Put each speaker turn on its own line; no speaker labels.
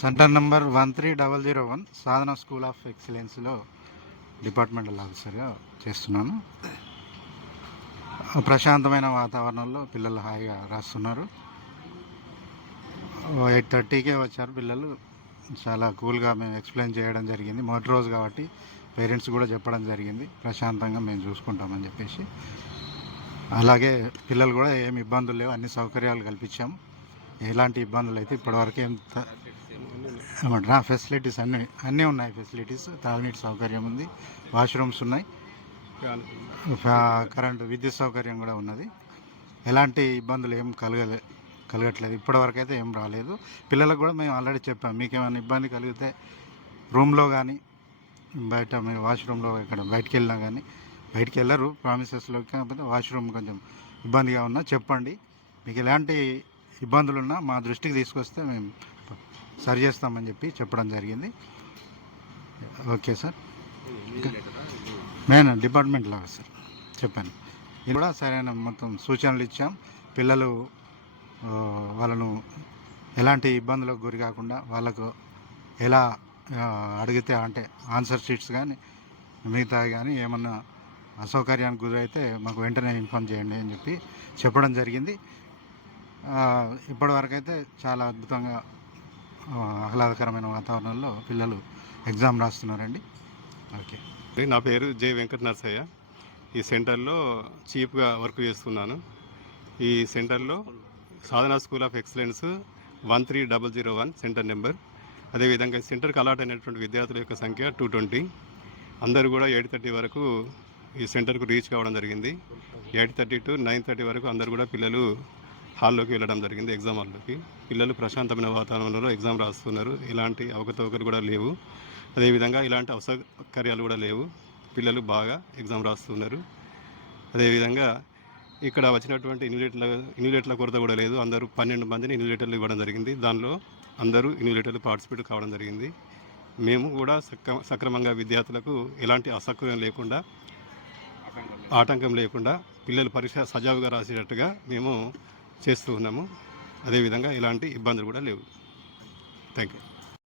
Centre number one three double zero one Sadhana school of ఎక్సలెన్స్లో departmental ఆఫీసర్గా చేస్తున్నాను. ప్రశాంతమైన వాతావరణంలో పిల్లలు హాయిగా రాస్తున్నారు. ఎయిట్ థర్టీకే వచ్చారు పిల్లలు. చాలా కూల్గా మేము ఎక్స్ప్లెయిన్ చేయడం జరిగింది. మొదటి రోజు కాబట్టి పేరెంట్స్ కూడా చెప్పడం జరిగింది. ప్రశాంతంగా మేము చూసుకుంటామని చెప్పేసి. అలాగే పిల్లలు కూడా ఏమి ఇబ్బందులు లేవు. అన్ని సౌకర్యాలు కల్పించాము ఎలాంటి ఇబ్బందులు అయితే ఇప్పటివరకు ఏం అనమాట. ఏమంటారా ఫెసిలిటీస్ అన్నీ అన్నీ ఉన్నాయి ఫెసిలిటీస్ తాగునీటి సౌకర్యం ఉంది వాష్రూమ్స్ ఉన్నాయి. ఫ- కరెంటు విద్యుత్ సౌకర్యం కూడా ఉన్నది. ఎలాంటి ఇబ్బందులు ఏం కలగలే కలగట్లేదు. ఇప్పటివరకు అయితే ఏం రాలేదు. పిల్లలకు కూడా మేము ఆల్రెడీ చెప్పాం మీకు ఏమైనా ఇబ్బంది కలిగితే రూమ్లో కానీ బయట మీరు వాష్రూమ్లో ఇక్కడ బయటికి వెళ్ళినా కానీ బయటికి వెళ్ళరు ప్రామిసెస్లో కాకపోతే వాష్రూమ్ కొంచెం ఇబ్బందిగా ఉన్నా. చెప్పండి మీకు ఎలాంటి ఇబ్బందులు ఉన్నా మా దృష్టికి తీసుకొస్తే మేము సరి చేస్తామని చెప్పి చెప్పడం జరిగింది. Okay sir. నేను డిపార్ట్మెంట్ లాగా సార్. చెప్పాను. ఇది కూడా సరైన మొత్తం సూచనలు ఇచ్చాం. పిల్లలు వాళ్ళను ఎలాంటి ఇబ్బందులకు గురి కాకుండా వాళ్ళకు ఎలా అడిగితే అంటే ఆన్సర్ షీట్స్ కానీ మిగతా కానీ ఏమన్నా అసౌకర్యానికి గురైతే మాకు వెంటనే ఇన్ఫామ్ చేయండి అని చెప్పి చెప్పడం జరిగింది. ఇప్పటివరకైతే ఇప్పటివరకు అయితే చాలా అద్భుతంగా ఆహ్లాదకరమైన వాతావరణంలో పిల్లలు ఎగ్జామ్ రాస్తున్నారండి. ఓకే.
నా పేరు జే వెంకట నరసయ్య ఈ సెంటర్లో చీఫ్గా వర్క్ చేస్తున్నాను. ఈ సెంటర్లో Sadhana school of excellence one three double zero one centre number. అదేవిధంగా సెంటర్కి అలాట్ అయినటువంటి విద్యార్థుల యొక్క సంఖ్య టూ ట్వంటీ. అందరూ కూడా ఎయిట్ థర్టీ వరకు ఈ సెంటర్కు రీచ్ కావడం జరిగింది. Eight thirty to nine thirty వరకు అందరూ కూడా పిల్లలు హాల్లోకి వెళ్ళడం జరిగింది ఎగ్జామ్ హాల్లోకి. పిల్లలు ప్రశాంతమైన వాతావరణంలో ఎగ్జామ్ రాస్తున్నారు. ఎలాంటి అవకతవకలు కూడా లేవు. అదేవిధంగా ఇలాంటి అసౌకర్యాలు కూడా లేవు. పిల్లలు బాగా ఎగ్జామ్ రాస్తున్నారు. అదేవిధంగా ఇక్కడ వచ్చినటువంటి ఇన్యులేటర్ల ఇన్యులేటర్ల కొరత కూడా లేదు. అందరూ పన్నెండు మందిని ఇన్యులేటర్లు ఇవ్వడం జరిగింది. దానిలో అందరూ ఇన్యులేటర్లు పార్టిసిపేట్ కావడం జరిగింది. మేము కూడా సక్ర సక్రమంగా విద్యార్థులకు ఎలాంటి అసౌకర్యం లేకుండా ఆటంకం లేకుండా పిల్లలు పరీక్ష సజావుగా రాసేటట్టుగా మేము చేస్తూ ఉన్నాము. అదేవిధంగా ఎలాంటి ఇబ్బందులు కూడా లేవు. Thank you